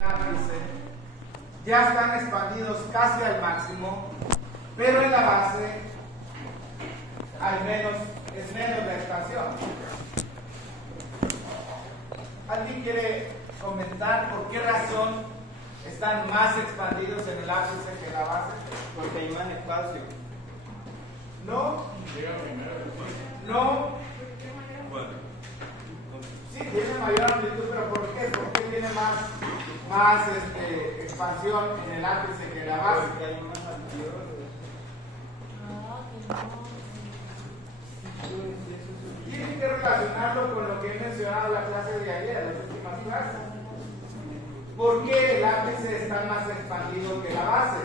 ápice ya están expandidos casi al máximo, pero en la base es menos la expansión. ¿Alguien quiere comentar por qué razón están más expandidos en el ápice que en la base? Porque hay más espacio. No. No. Sí, tiene mayor amplitud, pero ¿por qué? ¿Por qué tiene más expansión en el ápice que en la base? Porque hay más amplitud. Tienen que relacionarlo con lo que he mencionado en la clase de ayer, las últimas clases. ¿Por qué el ápice está más expandido que la base?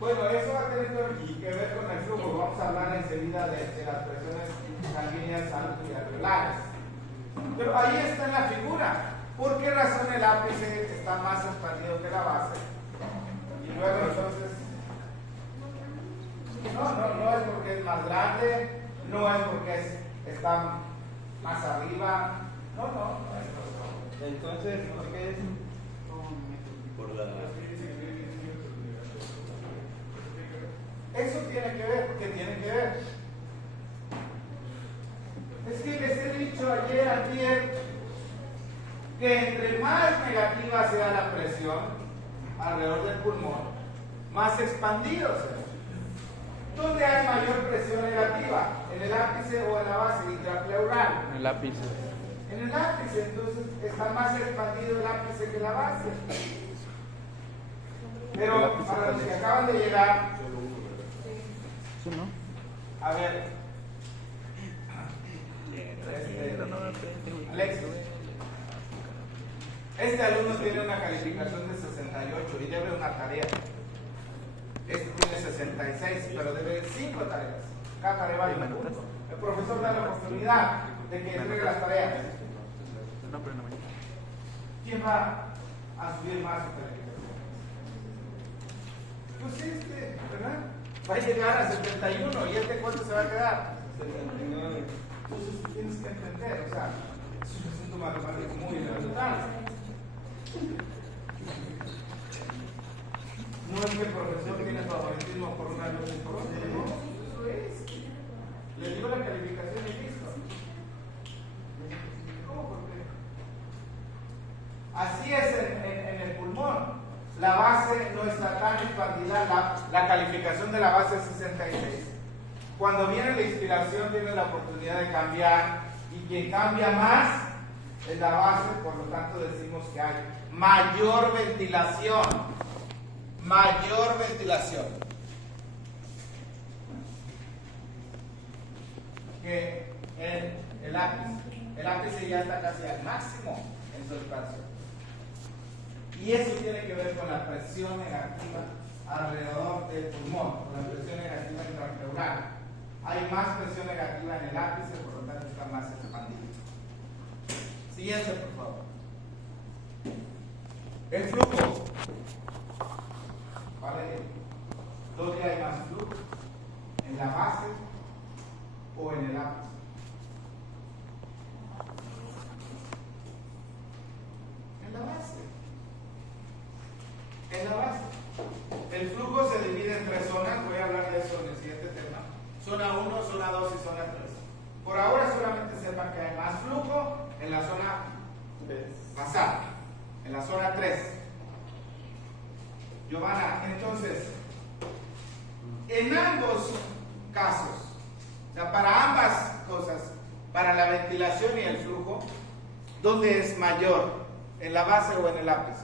Bueno, eso va a tener que ver con el flujo. Vamos a hablar enseguida de las presiones sanguíneas alveolares. Pero ahí está en la figura. ¿Por qué razón el ápice está más expandido que la base? Y luego entonces, no es porque es más grande, no es porque está más arriba, no es eso. Entonces, ¿por qué es? Por la... Eso tiene que ver, ¿qué tiene que ver? Es que les he dicho ayer que entre más negativa sea la presión alrededor del pulmón, más expandido será. ¿Dónde hay mayor presión negativa? ¿En el ápice o en la base intrapleural? En el ápice. En el ápice, entonces está más expandido el ápice que la base. Pero para los que acaban de llegar, ¿Sí, no? a ver, Alexis, este alumno tiene una calificación de 68 y debe una tarea. Este tiene 66, pero debe 5 tareas. Cada tarea vale un punto. El profesor da la oportunidad de que entregue las tareas. ¿Quién va a subir más su calificación? Pues ¿verdad? Va a llegar a 71 y ¿cuánto se va a quedar? 79. Entonces tienes que entender, o sea, es un asunto matemático muy elemental. No es que el profesor tiene favoritismo por una luz y por otra, no, eso es. Le digo la calificación y listo. ¿Cómo por qué? Así es en el pulmón. La base no está tan expandida, la calificación de la base es 66. Cuando viene la inspiración tiene la oportunidad de cambiar y quien cambia más es la base, por lo tanto decimos que hay mayor ventilación. Mayor ventilación que en el ápice. El ápice ya está casi al máximo en su expansión. Y eso tiene que ver con la presión negativa alrededor del pulmón, con la presión negativa intrapleural. Hay más presión negativa en el ápice, por lo tanto está más expandido. Siguiente, por favor. El flujo. ¿Vale? ¿Dónde hay más flujo? ¿En la base o en el ápice? En la base. En la base. El flujo se divide en 3 zonas, voy a hablar de eso en el siguiente tema. Zona 1, zona 2 y zona 3. Por ahora solamente sepan que hay más flujo en la zona basal, en la zona 3. Giovanna, entonces, en ambos casos, o sea, para ambas cosas, para la ventilación y el flujo, ¿dónde es mayor? ¿En la base o en el ápice?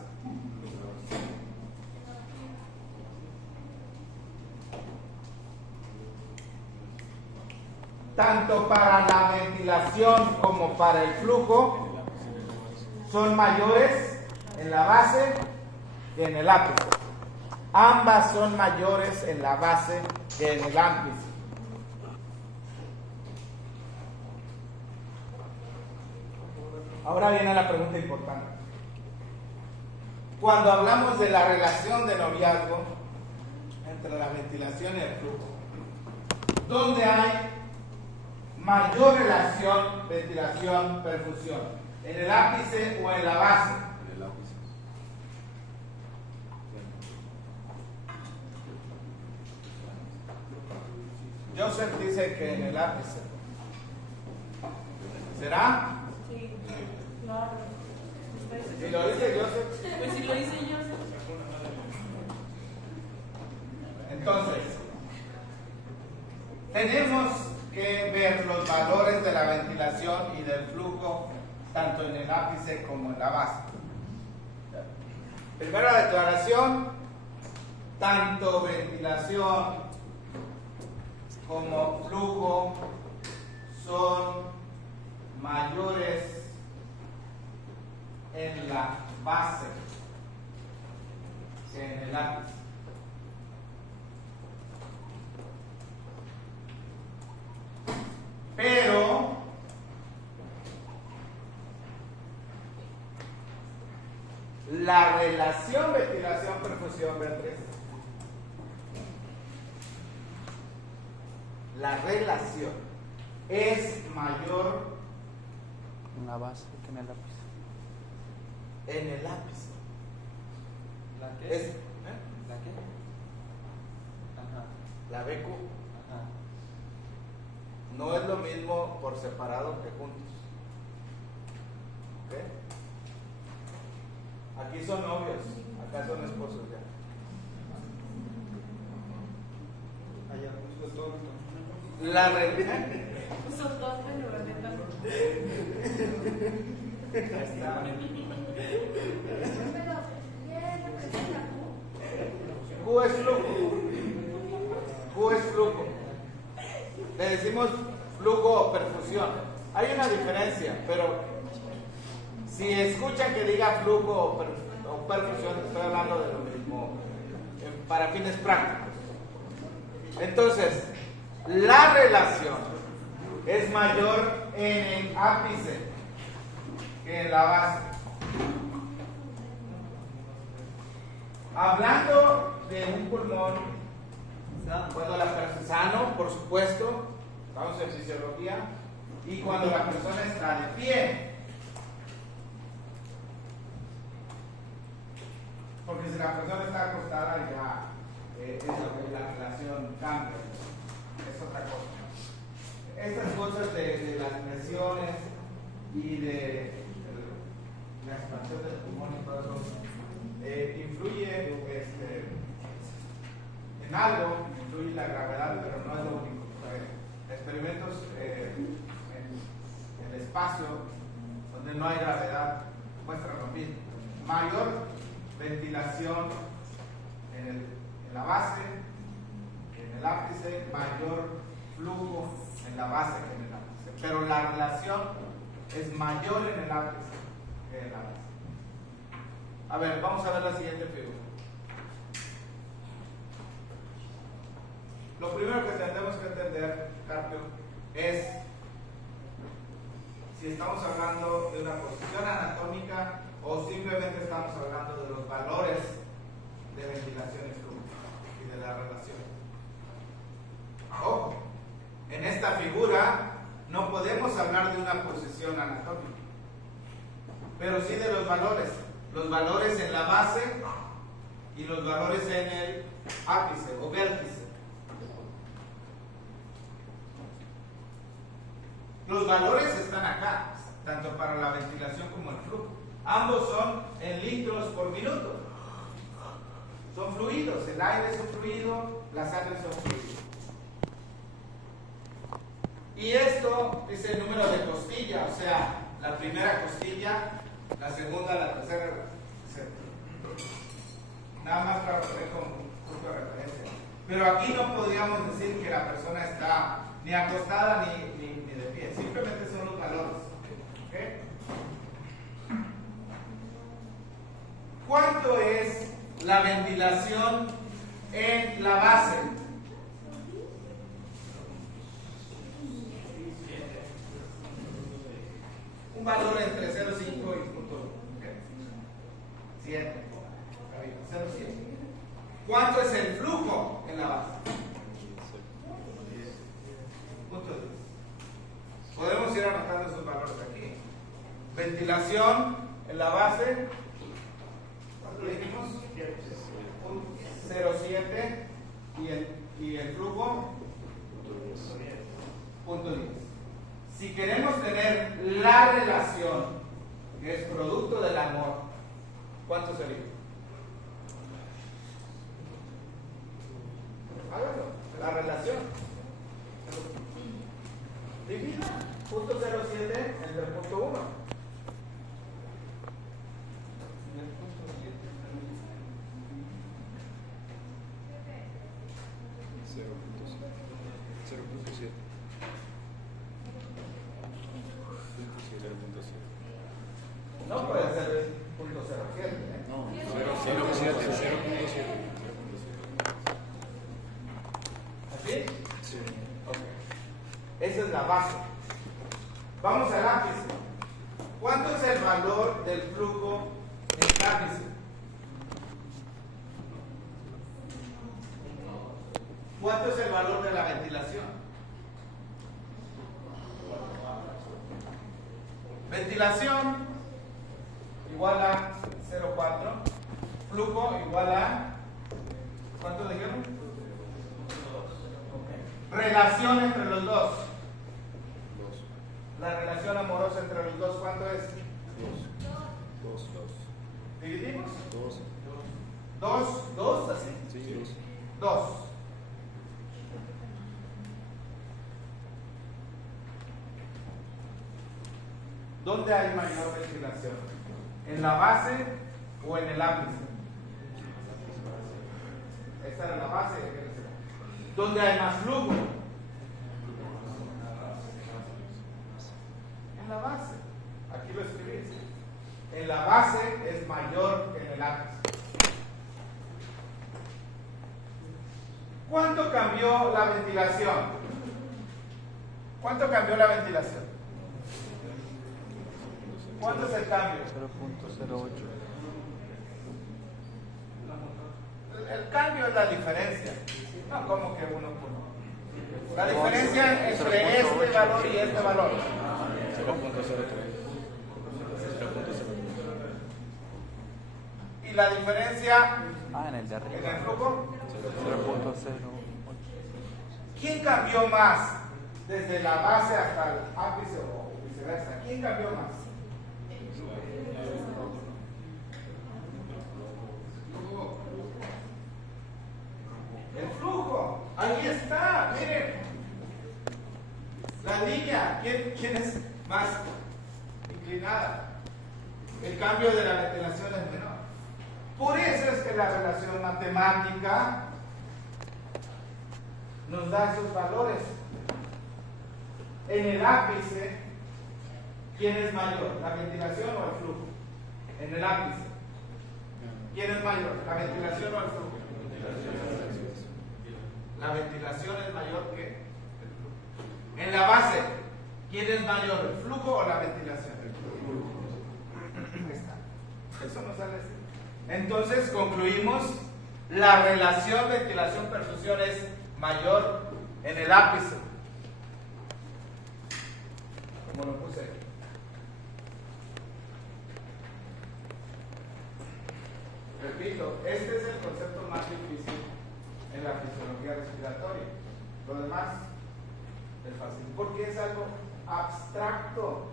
Tanto para la ventilación como para el flujo son mayores en la base que en el ápice. Ambas son mayores en la base que en el ápice. Ahora viene la pregunta importante. Cuando hablamos de la relación de noviazgo entre la ventilación y el flujo, ¿dónde hay mayor relación ventilación-perfusión? ¿En el ápice o en la base? En el ápice. Joseph dice que en el ápice. ¿Será? Sí, claro. Si lo dice Joseph. Pues si lo dice Joseph. Entonces, tenemos que ver los valores de la ventilación y del flujo tanto en el ápice como en la base. Primera declaración, tanto ventilación como flujo son mayores en la base que en el ápice. Pero la relación ventilación-perfusión, Beatriz, la relación es mayor En la base que en el ápice. en el ápice. ¿La qué? Es ¿La qué? Ajá. la BQ. Ajá. No es lo mismo por separado que juntos. ¿Ok? Aquí son novios, acá son esposos ya. Allá puso todo. La relación. Son dos en lugar de tanto. Q es flujo. Q es flujo. Le decimos flujo o perfusión. Hay una diferencia, pero si escuchan que diga flujo o perfusión, estoy hablando de lo mismo para fines prácticos. Entonces, la relación es mayor en el ápice que en la base. Hablando de un pulmón, cuando la persona sano, por supuesto, estamos en fisiología, y cuando la persona está de pie. Porque si la persona está acostada ya la relación cambia, es otra cosa. Estas cosas de las presiones y de la expansión del pulmón y todo eso influye en algo, influye la gravedad, pero no es lo único. Experimentos en el espacio donde no hay gravedad muestran lo mismo. Mayor ventilación en la base, en el ápice, mayor flujo en la base que en el ápice. Pero la relación es mayor en el ápice que en la base. A ver, vamos a ver la siguiente figura. Lo primero que tenemos que entender, Carpio, es si estamos hablando de una posición anatómica o simplemente estamos hablando de los valores de ventilación y flujo y de la relación. Ojo, en esta figura no podemos hablar de una posición anatómica, pero sí de los valores en la base y los valores en el ápice o vértice. Los valores están acá, tanto para la ventilación como el flujo. Ambos son en litros por minuto. Son fluidos, el aire es un fluido, la sangre es un fluido. Y esto es el número de costilla, o sea, la primera costilla, la segunda, la tercera, etc. Nada más para poner como un punto de referencia. Pero aquí no podríamos decir que la persona está ni acostada ni de pie, simplemente son los valores. ¿Okay? ¿Cuánto es la ventilación en la base? Un valor entre 0,5 y 0,1. 7. 0,7. ¿Cuánto es el flujo en la base? 0,10. anotando sus valores aquí. Ventilación en la base, ¿cuánto dijimos? 0,7 y el flujo 0,10. Si queremos tener la relación que es producto del amor, ¿cuánto sería? Háganlo, la relación. Divida 0,07 entre 0,1. No puede ser 0,07, ¿eh? No, 0.7. ¿Así? Sí. Ok. Esa es la base. Vamos al ápice. ¿Cuánto es el valor del flujo en el ápice? ¿Cuánto es el valor de la ventilación? Ventilación igual a 0,4. Flujo igual a, ¿cuánto dijeron? Relación entre los dos. La relación amorosa entre los dos, ¿cuánto es? 2. ¿Dividimos? 2. ¿2? ¿Así? Sí, 2. ¿Dónde hay mayor ventilación? ¿En la base o en el ápice? Esta era la base. ¿Dónde hay más flujo? En la base. Aquí lo escribí. En la base es mayor que en el ápice. ¿Cuánto cambió la ventilación? ¿Cuánto cambió la ventilación? ¿Cuánto es el cambio? 0.08. El cambio es la diferencia. No, como que 1 por 1. La diferencia entre este valor y este valor. 0.03. Y la diferencia En el de en arriba. el flujo. 0.08. ¿Quién cambió más desde la base hasta el ápice o viceversa? ¿Quién cambió más? El flujo. Ahí está, miren. La línea. ¿Quién es más inclinada? El cambio de la ventilación es menor. Por eso es que la relación matemática nos da esos valores. En el ápice, ¿quién es mayor? ¿La ventilación o el flujo? En el ápice, ¿quién es mayor? ¿La ventilación o el flujo? La ventilación es mayor que el flujo. En la base, ¿quién es mayor? ¿El flujo o la ventilación? Ahí está. Eso nos sale así. Entonces concluimos, la relación ventilación-perfusión es mayor en el ápice, como lo puse aquí. Repito, este es el concepto más difícil en la fisiología respiratoria. Lo demás es fácil, porque es algo abstracto.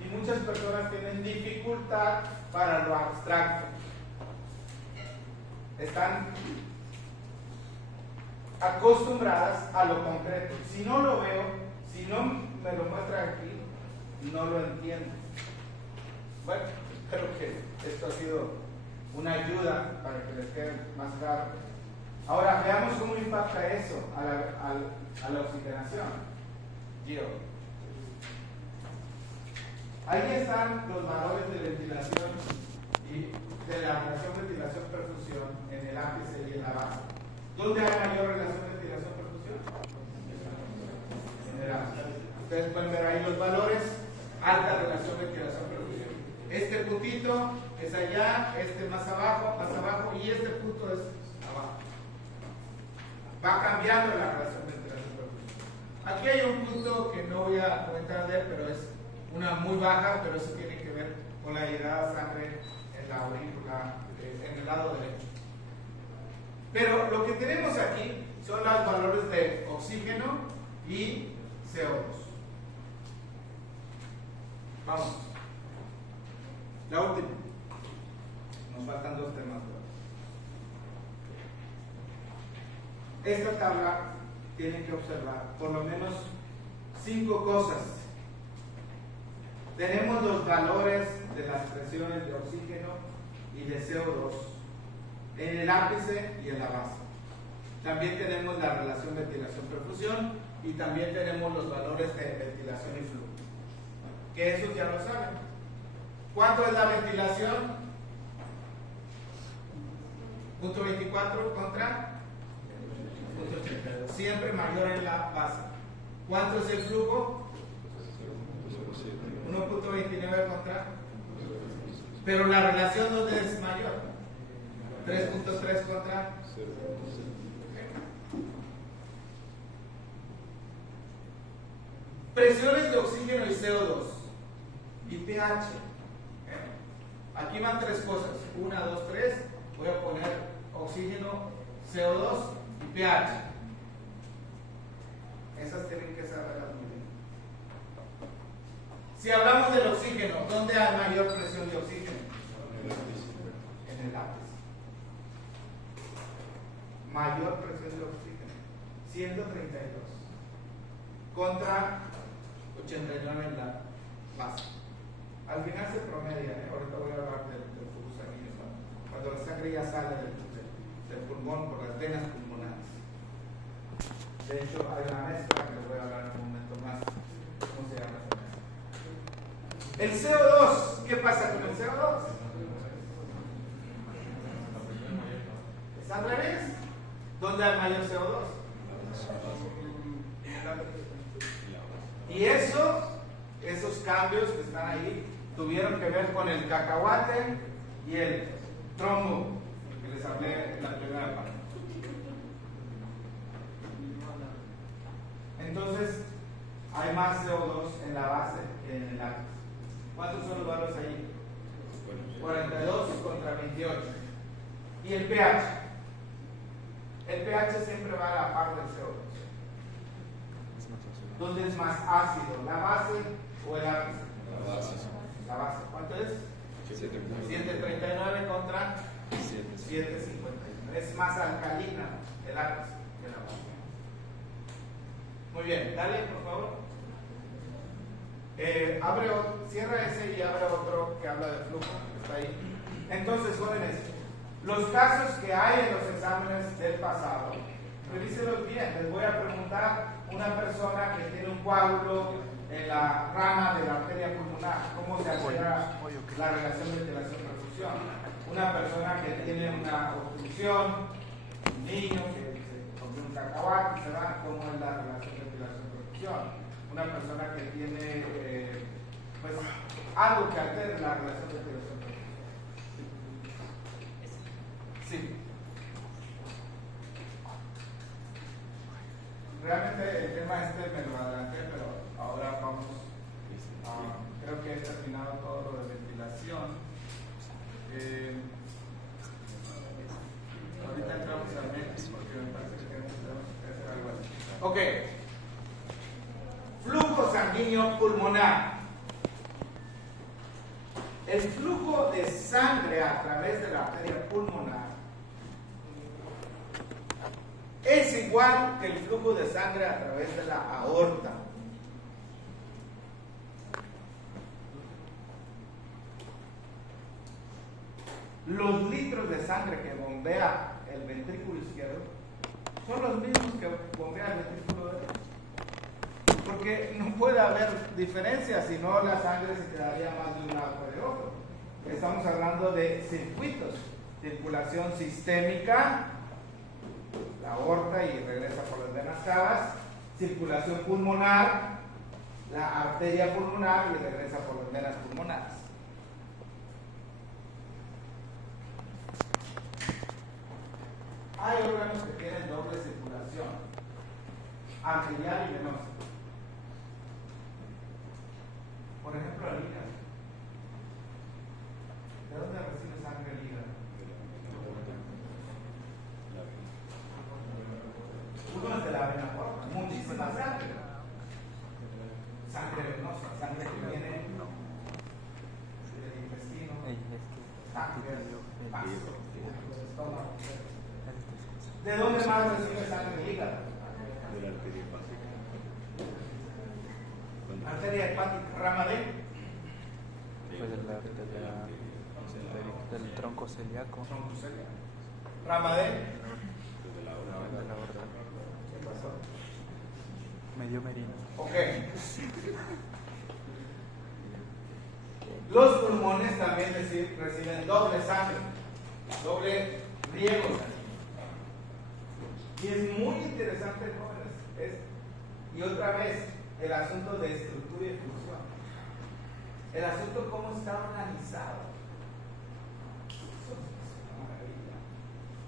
Y muchas personas tienen dificultad para lo abstracto. Están acostumbradas a lo concreto. Si no lo veo, si no me lo muestra aquí, no lo entiendo. Bueno, espero que esto ha sido una ayuda para que les quede más claro. Ahora veamos cómo impacta eso a la oxigenación. Gio. Ahí están los valores de ventilación y de la relación ventilación-perfusión en el ápice y en la base. ¿Dónde hay mayor relación ventilación-perfusión? En el ápice. Ustedes pueden ver ahí los valores, alta relación ventilación-perfusión. Este puntito es allá, este más abajo, y este punto es abajo. Va cambiando la relación ventilación-perfusión. Aquí hay un punto que no voy a comentar de él, pero es una muy baja, pero eso tiene que ver con la llegada de sangre en la aurícula, en el lado derecho. Pero lo que tenemos aquí son los valores de oxígeno y CO2. Vamos. La última. Nos faltan 2 temas. Esta tabla tienen que observar por lo menos 5 cosas. Tenemos los valores de las presiones de oxígeno y de CO2 en el ápice y en la base. También tenemos la relación ventilación-perfusión y también tenemos los valores de ventilación y flujo, que esos ya lo saben. ¿Cuánto es la ventilación? Punto 24 contra punto 82, siempre mayor en la base. ¿Cuánto es el flujo? 1.29 contra. Pero la relación, ¿dónde es mayor? 3.3 contra. Presiones de oxígeno y CO2 y pH. Aquí van 3 cosas. 1, 2, 3. Voy a poner oxígeno, CO2 y pH. Esas tienen que saberlas muy bien. Si hablamos del oxígeno, ¿dónde hay mayor presión de oxígeno? En el ápice. Mayor presión de oxígeno, 132 contra 89 en la base. Al final se promedia, ahorita voy a hablar del flujo sanguíneo, cuando la sangre ya sale del pulmón por las venas pulmonares. De hecho, hay una mezcla que les voy a hablar en un momento más. ¿Cómo se llama esa mezcla? El CO2, ¿qué pasa con el CO2? Es al revés. ¿Dónde hay mayor CO2? Y esos cambios que están ahí tuvieron que ver con el cacahuate y el trombo que les hablé en la primera parte. Entonces, hay más CO2 en la base que en el ápice. ¿Cuántos son los valores ahí? 42 contra 28. ¿Y el pH? El pH siempre va a la par del CO2. ¿Dónde es más ácido? ¿La base o el ápice? La base. La base. ¿Cuánto es? 739 contra 759. Es más alcalina el ápice que la base. Muy bien, dale por favor. Cierra ese y abre otro que habla de flujo, que está ahí. Entonces, jóvenes, los casos que hay en los exámenes del pasado, revísenlos bien. Les voy a preguntar una persona que tiene un coágulo en la rama de la arteria pulmonar, ¿cómo se hacía la relación ventilación-perfusión? Una persona que tiene una obstrucción, un niño que se comió un cacahuate, se va, ¿cómo es la relación ventilación-perfusión? Una persona que tiene pues algo que altere la relación ventilación-perfusión. Sí. Realmente el tema me lo adelanté, pero ahora vamos creo que he terminado todo lo de ventilación. Ahorita entramos al MEX porque me parece que tenemos que hacer algo así. Ok. Flujo sanguíneo pulmonar. El flujo de sangre a través de la arteria pulmonar es igual que el flujo de sangre a través de la aorta. Los litros de sangre que bombea el ventrículo izquierdo son los mismos que bombea el ventrículo derecho. Porque no puede haber diferencia, si no la sangre se quedaría más de un lado que de otro. Estamos hablando de circuitos, circulación sistémica, la aorta y regresa por las venas cavas, circulación pulmonar, la arteria pulmonar y regresa por las venas pulmonares. Hay órganos que tienen doble circulación. arterial y venosa. Por ejemplo, el hígado. ¿De dónde recibe sangre el hígado? Uno es de la vena porta, muchísima sangre. Sangre venosa, sangre que viene del intestino, sangre del estómago. ¿De dónde más recibe sangre el hígado? De la arteria hepática. Arteria hepática, rama de Pues del tronco celíaco. rama de De la aorta. ¿qué pasó? Medio merino. Ok. Los pulmones también reciben doble sangre, doble riego sanguíneo. Y es muy interesante, jóvenes. Y otra vez, el asunto de estructura y función. El asunto cómo está organizado. Eso es una maravilla.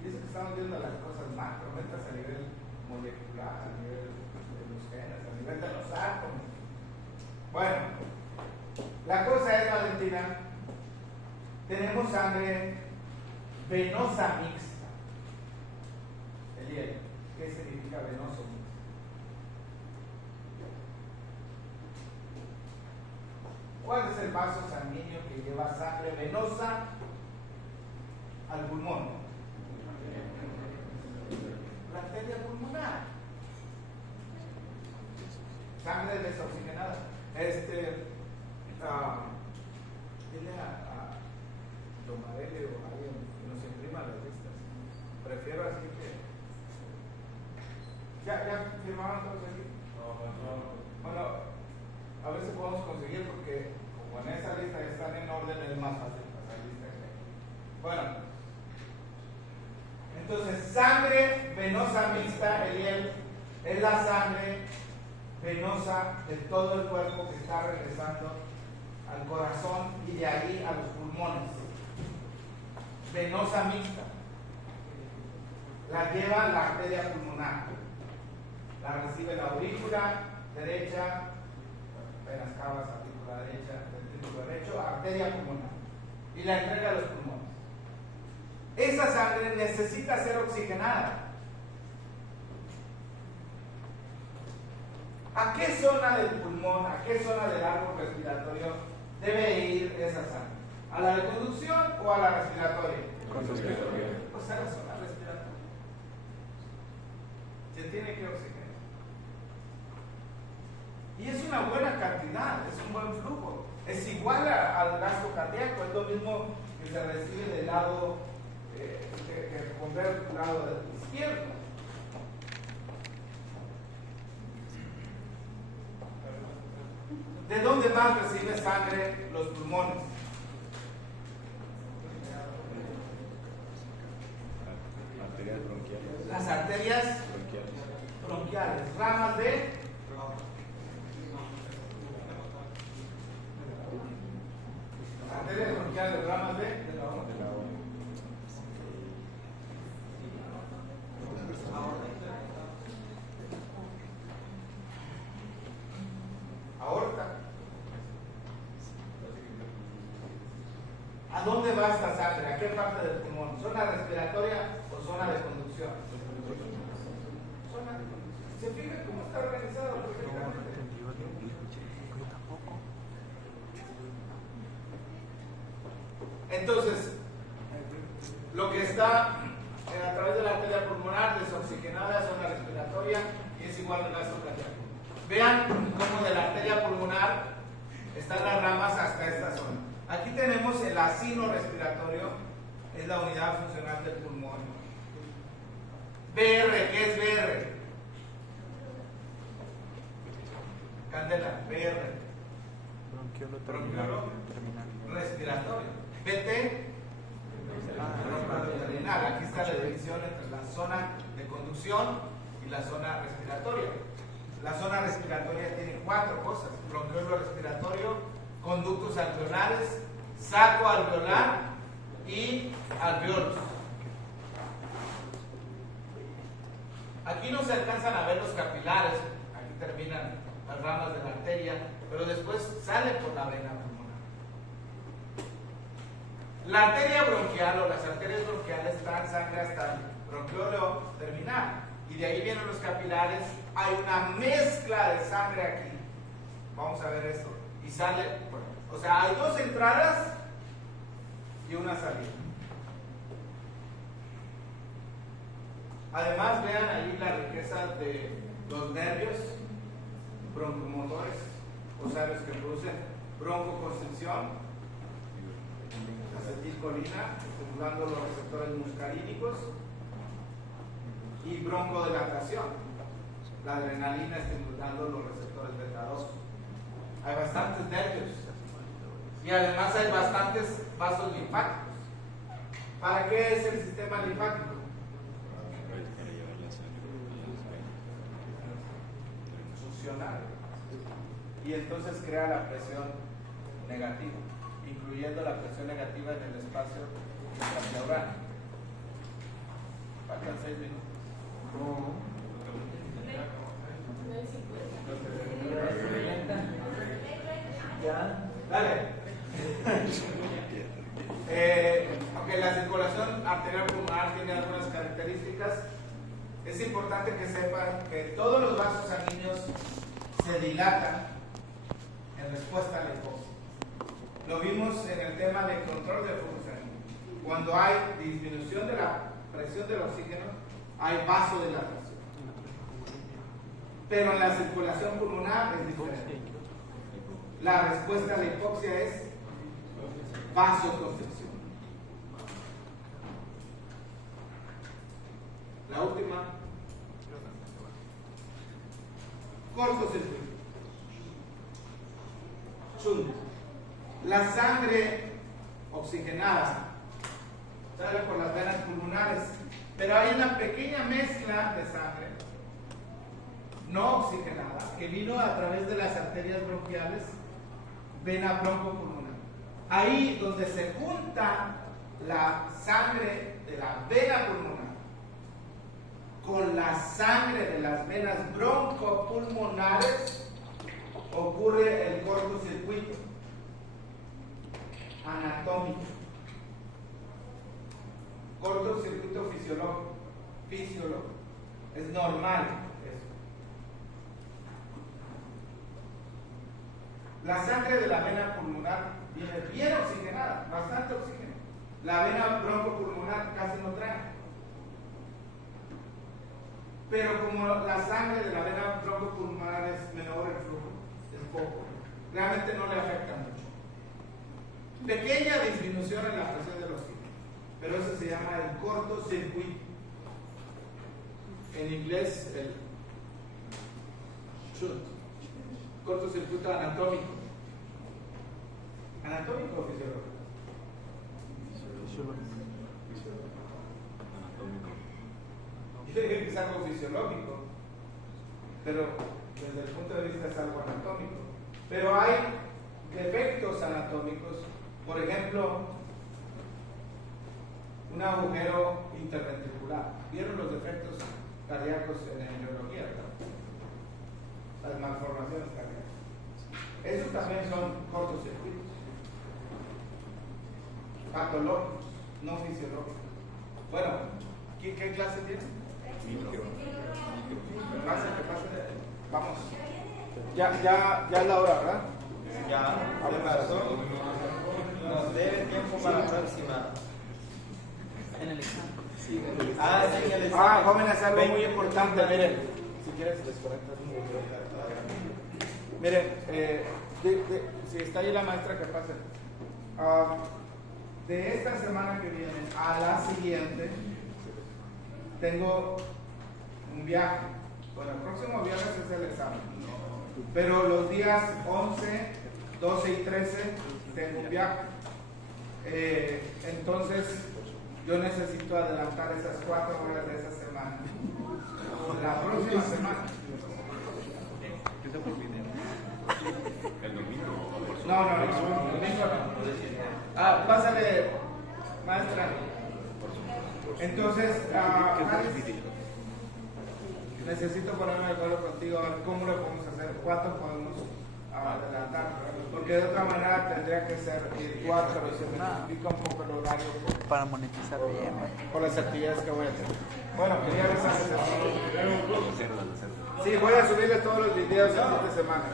Y eso que estamos viendo las cosas macro, metas a nivel molecular, a nivel de los genes, a nivel de los átomos. Bueno, la cosa es, Valentina, tenemos sangre venosa mixta. Eliel, ¿qué significa venoso mixto? ¿Cuál es el vaso sanguíneo que lleva sangre venosa al pulmón? La arteria pulmonar. Sangre desoxigenada. Dile a Tomarelli o a alguien que nos imprima las listas. Prefiero así que. ¿Ya firmaron todos aquí? Bueno, a ver si podemos conseguir porque como en esa lista están en orden es más fácil pasar lista que hay. Bueno, entonces sangre venosa mixta, Eliel, es la sangre venosa de todo el cuerpo que está regresando al corazón y de ahí a los pulmones. Venosa mixta. La lleva la arteria pulmonar. La recibe la aurícula derecha, venas cavas, aurícula derecha, ventrículo derecho, arteria pulmonar. Y la entrega a los pulmones. Esa sangre necesita ser oxigenada. ¿A qué zona del pulmón, a qué zona del árbol respiratorio debe ir esa sangre? ¿A la de conducción o a la respiratoria? Conducción. O sea, la zona respiratoria. Se tiene que oxigenar. Y es una buena cantidad, es un buen flujo. Es igual al gasto cardíaco, es lo mismo que se recibe del lado, que responder del lado izquierdo. ¿De dónde más recibe sangre los pulmones? Arterias bronquiales. Las arterias bronquiales, ramas de arterias bronquiales, ramas de aorta. ¿A dónde va esta sangre? ¿A qué parte del pulmón? ¿Zona respiratoria o zona de conducción? Zona de conducción. ¿Se fijan cómo está organizado perfectamente? Entonces, lo que está a través de la arteria pulmonar desoxigenada, zona respiratoria, y es igual al gasto cardíaco. Vean cómo de la arteria pulmonar están las ramas hasta esta zona. Aquí tenemos el asino respiratorio, es la unidad funcional del pulmón. BR, ¿qué es BR? Candela, BR. Bronquiolo Bronquiolo terminal. respiratorio. BT, renal. Aquí está la división entre la zona de conducción y la zona respiratoria. La zona respiratoria tiene 4 cosas: bronquiolo respiratorio, conductos alveolares, saco alveolar y alveolos. Aquí no se alcanzan a ver los capilares, aquí terminan las ramas de la arteria, pero después sale por la vena pulmonar. La arteria bronquial o las arterias bronquiales dan sangre hasta el bronquiolo terminal, y de ahí vienen los capilares. Hay una mezcla de sangre aquí. Vamos a ver esto. Y sale, o sea, hay dos entradas y una salida. Además, vean ahí la riqueza de los nervios broncomotores, o sea, los que producen broncoconstricción, acetilcolina, estimulando los receptores muscarínicos, y broncodilatación, la adrenalina estimulando los receptores beta 2. Hay bastantes nervios y además hay bastantes vasos linfáticos. ¿Para qué es el sistema linfático? Succionar, y entonces crea la presión negativa, incluyendo la presión negativa en el espacio intrapleural. Faltan 6 minutos. Ya. Dale. Aunque la circulación arterial pulmonar tiene algunas características, es importante que sepan que todos los vasos sanguíneos se dilatan en respuesta a la hipoxia. Lo vimos en el tema de control del flujo sanguíneo. Cuando hay disminución de la presión del oxígeno, hay vasodilatación. Pero en la circulación pulmonar es diferente. La respuesta a la hipoxia es vasoconstricción. La última, cortocircuito. Shunt. La sangre oxigenada sale por las venas pulmonares, pero hay una pequeña mezcla de sangre no oxigenada que vino a través de las arterias bronquiales, vena broncopulmonar. Ahí donde se junta la sangre de la vena pulmonar con la sangre de las venas broncopulmonares, ocurre el cortocircuito anatómico. Cortocircuito fisiológico. Es normal eso. La sangre de la vena pulmonar viene bien oxigenada, bastante oxígeno. La vena broncopulmonar casi no trae. Pero como la sangre de la vena broncopulmonar es menor el flujo, es poco, realmente no le afecta mucho. Pequeña disminución en la presión del oxígeno, pero eso se llama el cortocircuito. En inglés, el shunt. Cortocircuito anatómico. ¿Anatómico o fisiológico? Yo dije que es algo fisiológico, pero desde el punto de vista es algo anatómico. Pero hay defectos anatómicos, por ejemplo, un agujero interventricular. ¿Vieron los defectos cardíacos en la embriología? Las malformaciones cardíacas. Esos también son cortocircuitos. Patológicos, no fisiológicos. Bueno, ¿qué clase tienen? ¿Qué pasa? Vamos. Ya es la hora, ¿verdad? Ya, se pasó. Nos debe tiempo para la próxima. En el examen. Sí, en el examen. Jóvenes, algo muy importante. Miren, si quieres desconectas un poquito. Miren, si está ahí la maestra, que pase. De esta semana que viene a la siguiente, tengo un viaje. Bueno, el próximo viernes es el examen, pero los días 11, 12 y 13 tengo un viaje. Entonces, yo necesito adelantar esas 4 horas de esa semana. La próxima semana. ¿El domingo? No, el domingo no. Pásale, maestra. Entonces, necesito ponerme de acuerdo contigo a ver cómo lo podemos hacer, cuánto podemos adelantar, porque de otra manera tendría que ser virtual, pero se me complica un poco el horario Para monetizar bien. por las actividades que voy a hacer. Bueno, quería avisarles eso. Hacerlas. Sí, voy a subirles todos los videos el fin de semana.